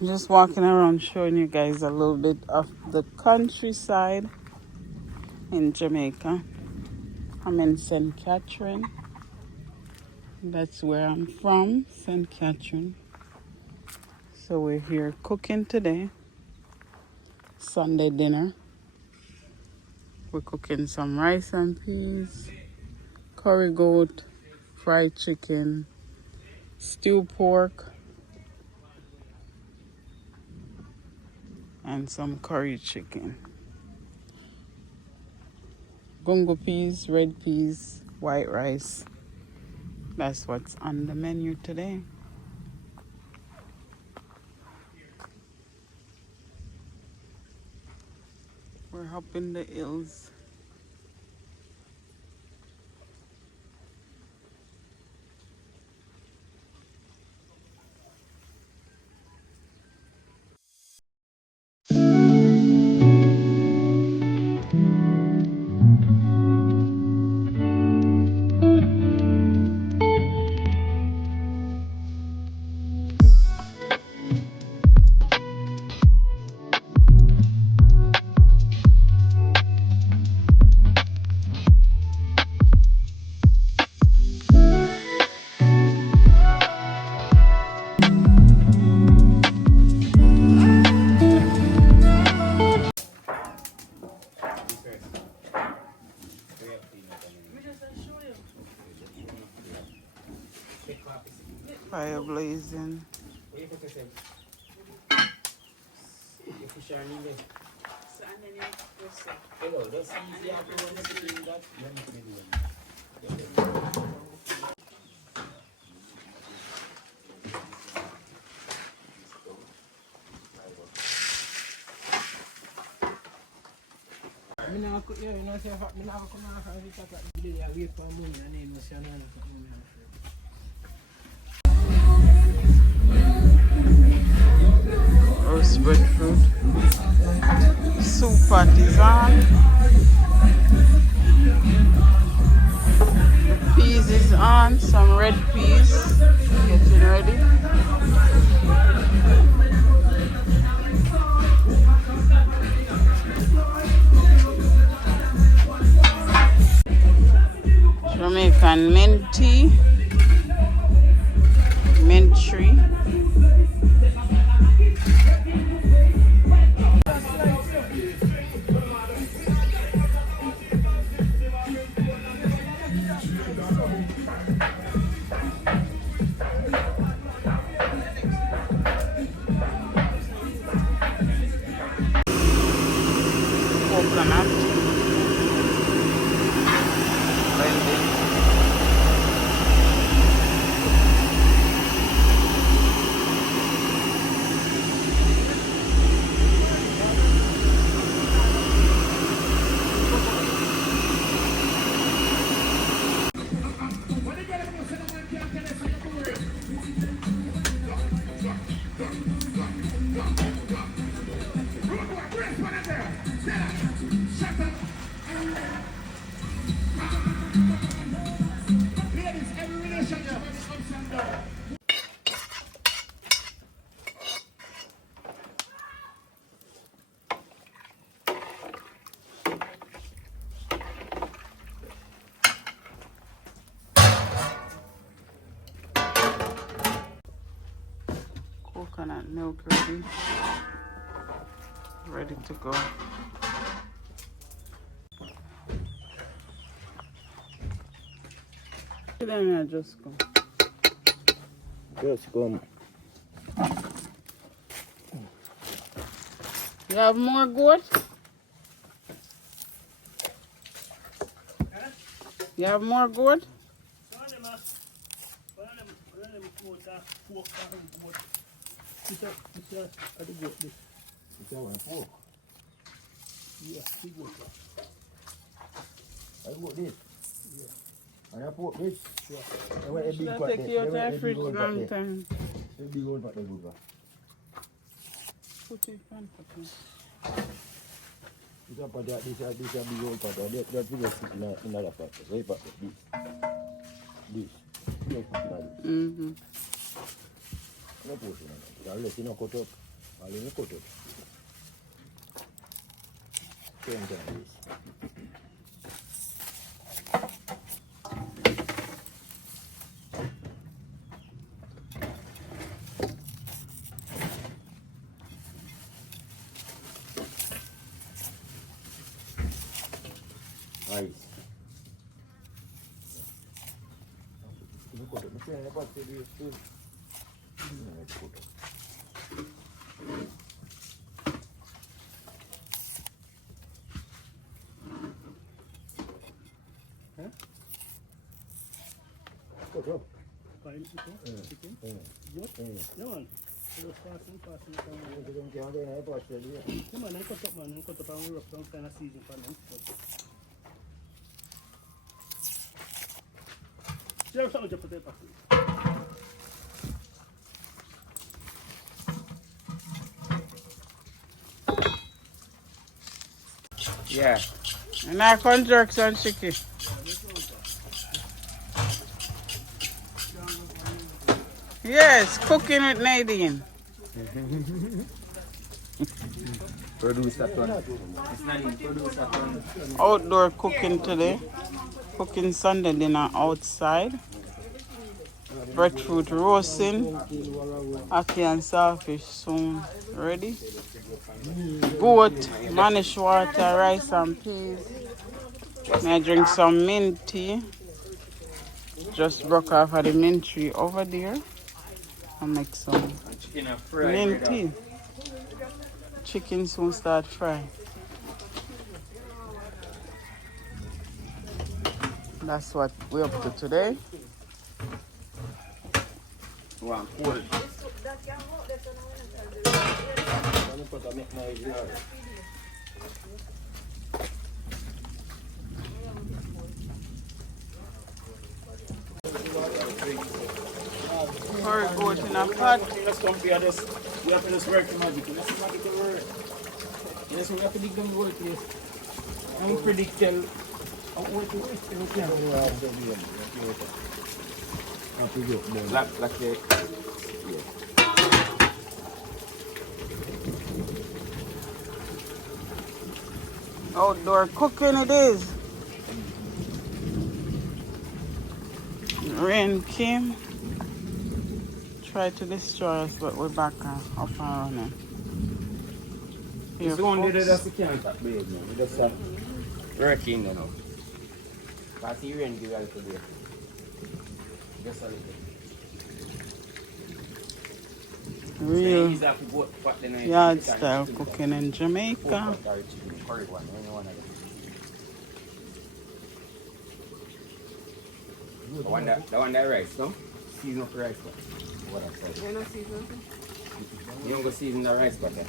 I'm just walking around showing you guys a little bit of the countryside in Jamaica. I'm in St. Catherine. That's where I'm from, St. Catherine. So we're here cooking today. Sunday dinner. We're cooking some rice and peas, curry goat, fried chicken, stewed pork, and some curry chicken. Gungo peas, red peas, white rice. That's what's on the menu today. We're up in the hills. Fire blazing. Roast breadfruit. Soup pot is on. The peas is on. Some red peas. Getting ready. Jamaican mint tea. Mint tree. Coconut. Blending. Coconut milk ready to go. Then I just go. Just come. You have more goat? You have more goat? Yeah, big goat. I got this. Yeah. And I put this. Yeah. I want a big pot. Take you out of the fridge long time. A big old pot. Put it on pot. This pot, this a big old pot. That will sit in another pot. Right pot. This. This. Mm-hmm. No portion. I'll let you know cut up. All in the cut it. Same time this. Nice. Look at it. Look at it. Yeah. And I can jerk some chicken. Yes, cooking with Nadine. Produce that one. It's not even produce that one. Outdoor cooking today. Cooking Sunday dinner outside. Breadfruit roasting. Ackee and saltfish soon ready. Goat, manish water, rice and peas. I drink some mint tea. Just broke off of the mint tree over there. I make some mint tea. Chicken soon start fry. That's what we're up to today. Wow, cool. Curry goat in a pot. Let's compare this. We have to just work the magic. Let's see magic will work. Yes, we have to dig them work this. Unpredictable. Like the Outdoor cooking it is. Rain came. Tried to destroy us, but we're back up and running. Here, it's only folks. that's the can't stop babe now. We just working you know. Because the rain give us today. Just a little. Real yard style cooking in Jamaica. The one that rice, no? Season of rice butter. What I said. You don't season? You don't go season the rice butter.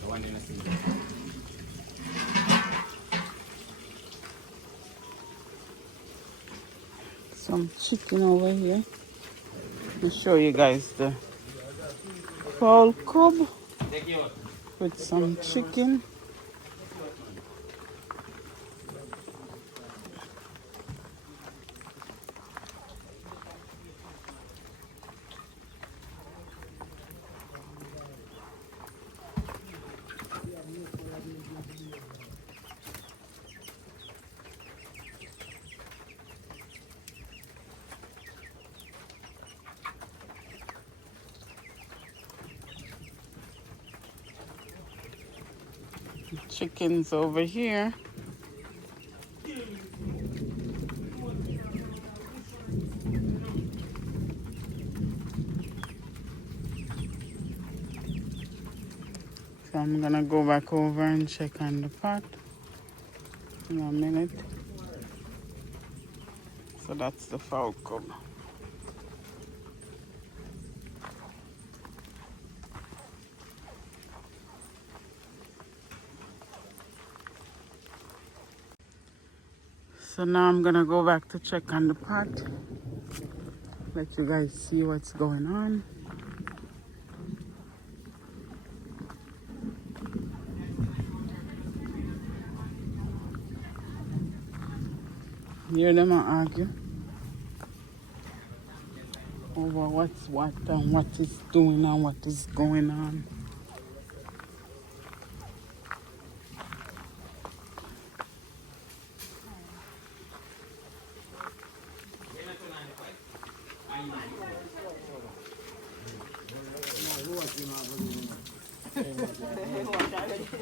The one in the season. Some chicken over here. Let me show you guys the fall cub with some chicken. Chickens over here. So I'm gonna go back over and check on the pot in a minute. So that's the fowl cub. So now I'm gonna go back to check on the pot. Let you guys see what's going on. Hear them argue. over what's what and what is doing and what is going on.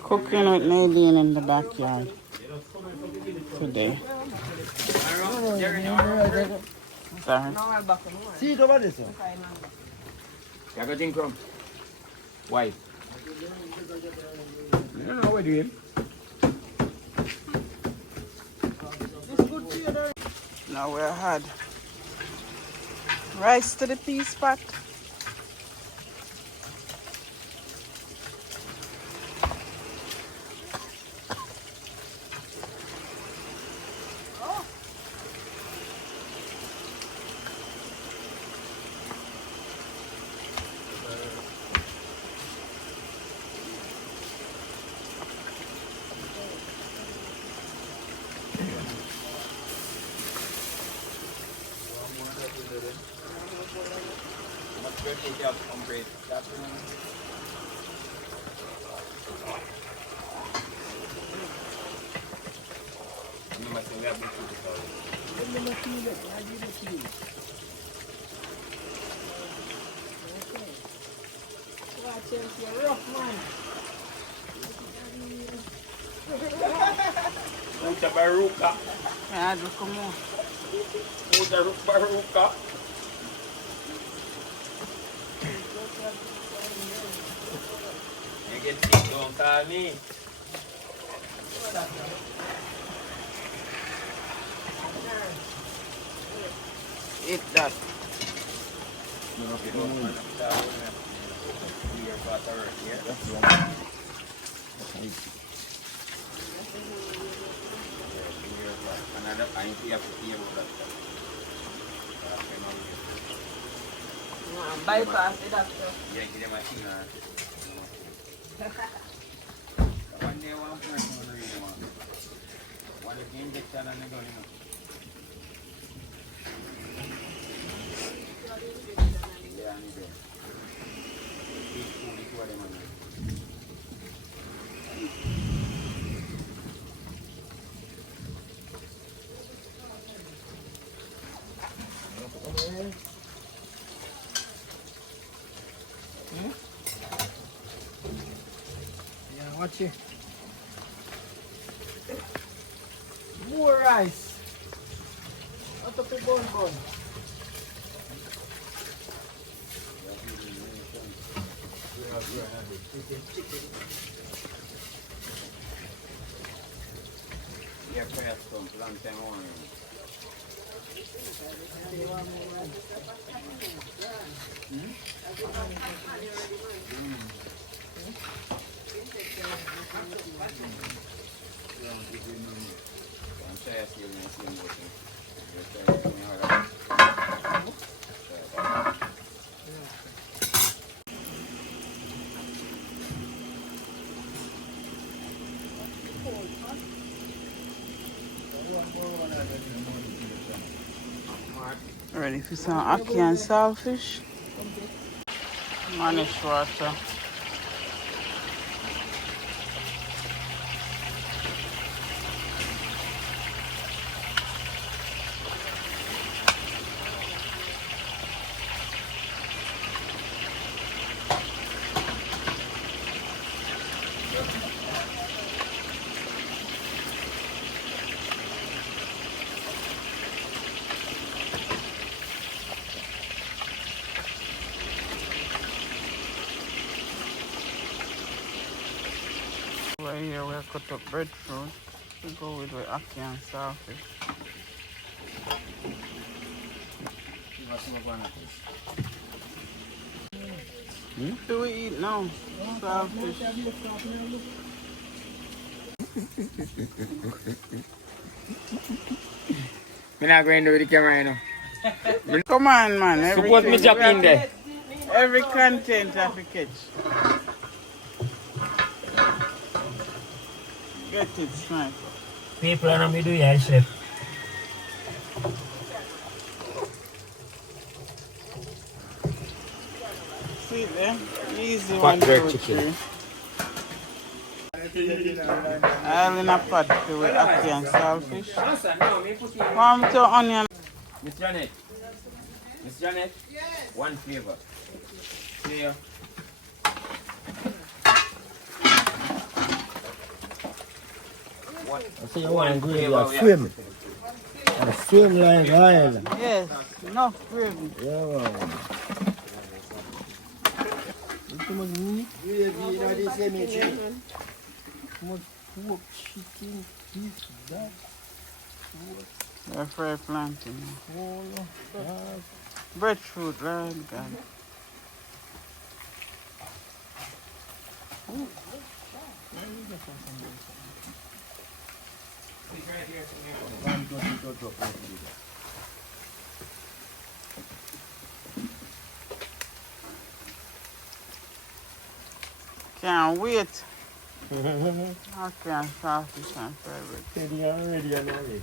Cooking with Nadine in the backyard today. Sorry. See it over there, sir. You got drink from? Why? I don't know what you're doing. Now we had rice to the peas pot. Mucha baruca. Yeah, look more. Mucha baruca. You get sick, don't call me. Eat that. Bypass the doctor. Yeah, give them a thing. One day, one person will really want. One of the injection and the gun, you know. Yeah, I need it. Big two of them, man. Yeah, watch it. More rice. Out of the bun. Yeah, press some long time on. Ready for some ackee and saltfish. Manish water. Right here we cut up breadfruit. We go with the ackee and saltfish. Do we eat now? Saltfish. I'm not going to do the camera, you know. Come on, man. Suppose me jump in there. Every content have to catch. Get it, sniper. People are not me do ya, chef. there. Easy Fat 1, bread 2, chicken. 3. All in a pot with ackee and saltfish. Warm to onion. Miss Janet. Miss Janet. Yes. One flavor. Clear. I say you want gravy, I swim. I swim like lion. Yes, enough gravy. Yeah, man. Too much meat. Gravy, you know, they say me chicken. Too much pork, chicken, beef, that. The fried plantain. Cola, Breadfruit, right? God. Can't wait. Okay, saltfish and fried bread. Steady already, I know it.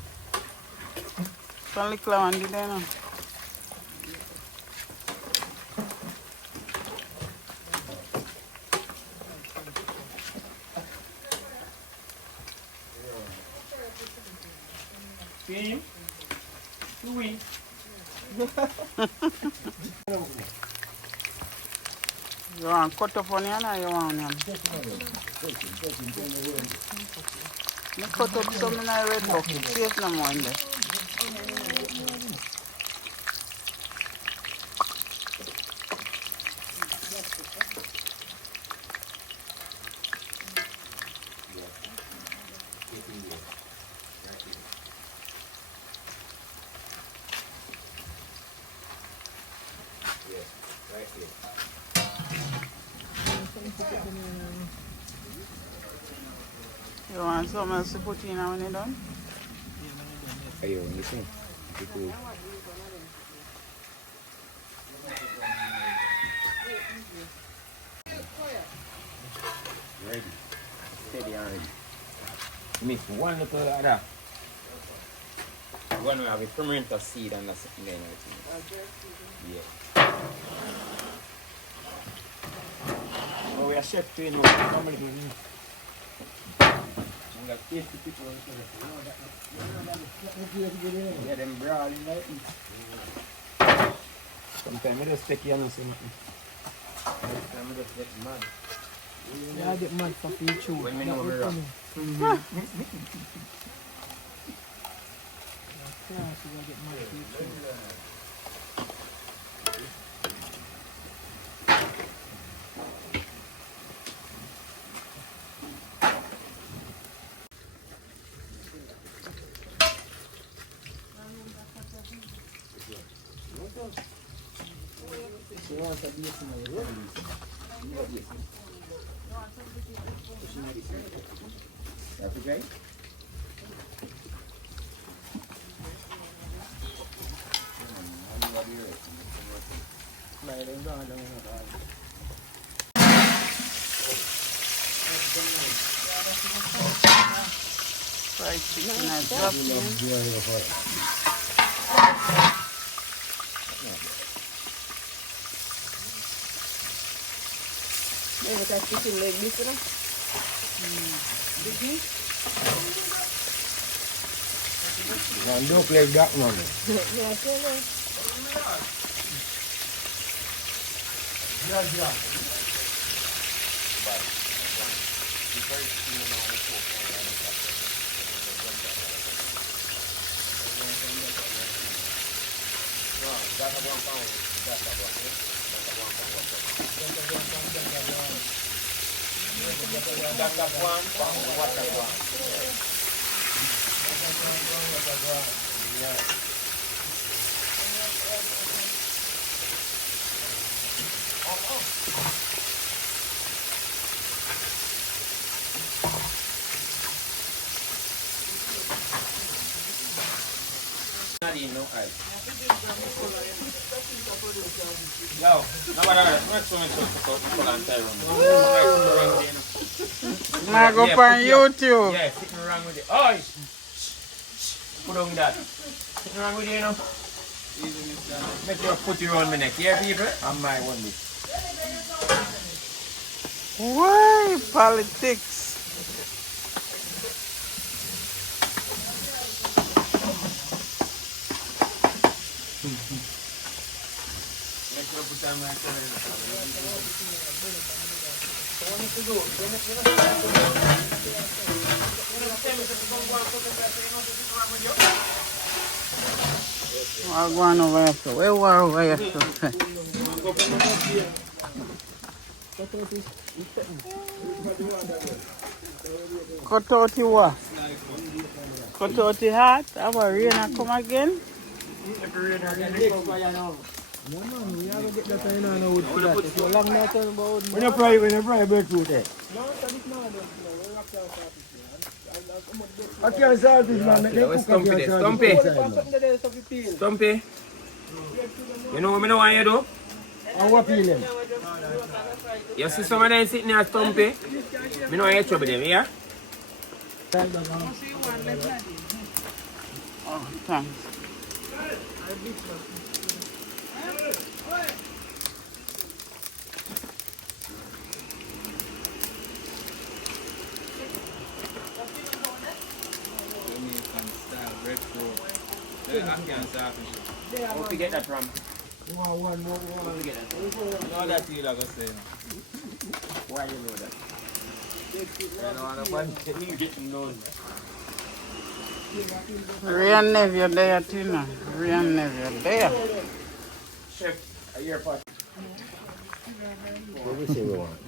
Some little one did they know? Team. You win. You want cut up onion or you want onion? You cut up some in a red bucket. Safe no more in there. You want something else to put in when you're done? Are you listen? Ready. Steady and ready. Mix one little of that. One we have a fermentor seed and that's the then yeah. Oh, we are chef too, you know. Family. We got 50 people. Yeah, them brawling like this. Sometimes I just take you on something. Sometimes I just get mad. Yeah, I get mad for you too. When we know we're wrong. That's okay? Fried chicken I dropped in. Maybe that chicken leg this, you know? Biggie? Man, don't like that, man. Yeah, I tell you. No ice. Yo, Now go on YouTube. yeah, sitting around with it. Oh, put on that. Sitting around with you, you know. Make sure put you on my neck. Yeah, people. I might want this. Why politics? I'm going over here. Where were we here? Cut out the what? Cut out the heart? Have a rain and come again? When you fry breadfruit, eh? I can't solve this, man. They cook Stumpy it, there. Stumpy. Stumpy. You know what I don't want you to do? And what feeling? You see some of them sitting there, Stumpy? I know you trouble them, yeah? Oh, thanks. Where you get that from? One more. Where you get that from? No, that's you like I say. Why you know that? I don't want to bunch of you getting those. Rain nephew there, Tina. Rain nephew there. Chef, a year pot. What we say we want?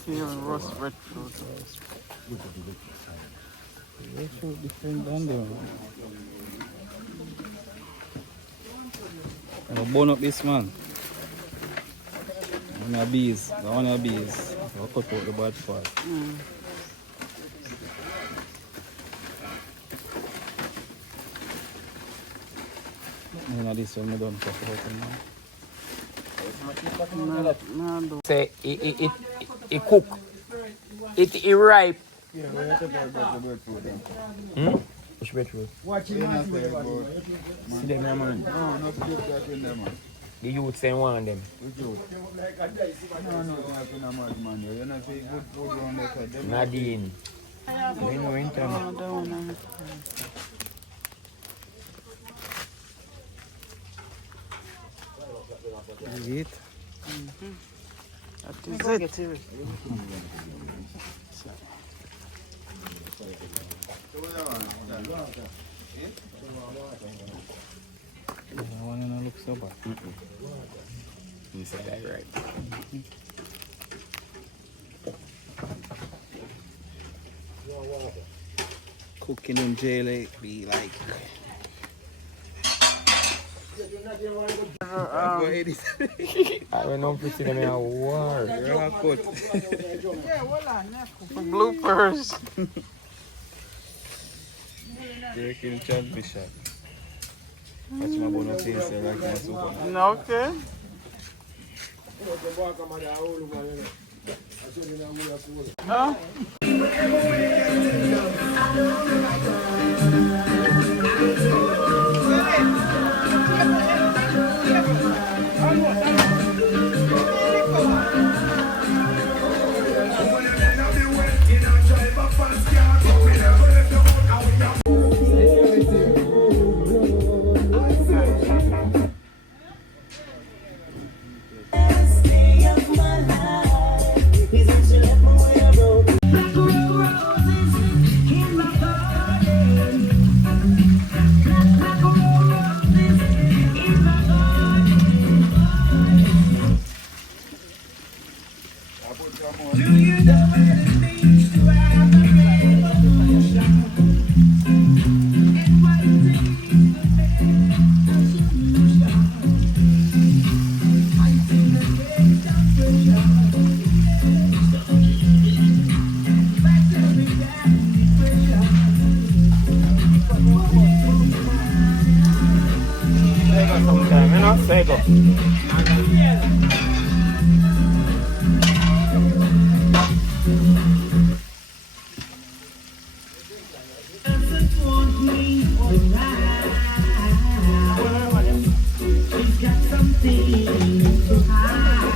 Feel roast breadfruit. Breadfruit different than them. I'm going to burn up this man. One of bees. I'll cut out the bad part. And this one I don't cut out now. Say, it cook. It ripe. Yeah, we have to buy breadfruit. Which breadfruit? Watch it, man. See them, man. No, not to get that in there, man. The youth say one them. Which youth? No, not in a much, man. You're not saying good food around that side. Nadine. We know in time. Is it? That is it. I want to look so bad. You said that right. Cooking in jail be like. I don't know if you see them in a war. Bloopers. Breaking championship. Watch my bonus face like my super. Okay. Huh? Sego. She's got something to hide.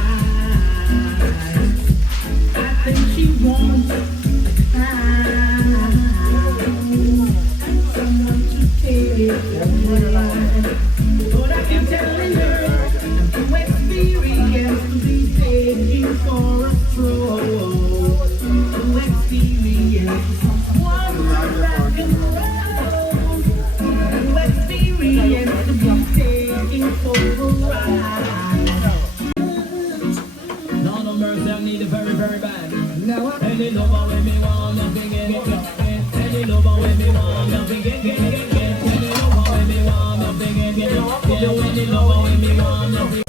very bad. Any lover when me want nothing any lover when me want nothing any lover when me want nothing any lover when me want nothing.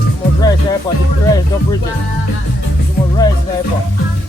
Too much rice, right? The rice don't bridge it. Too much rice, right?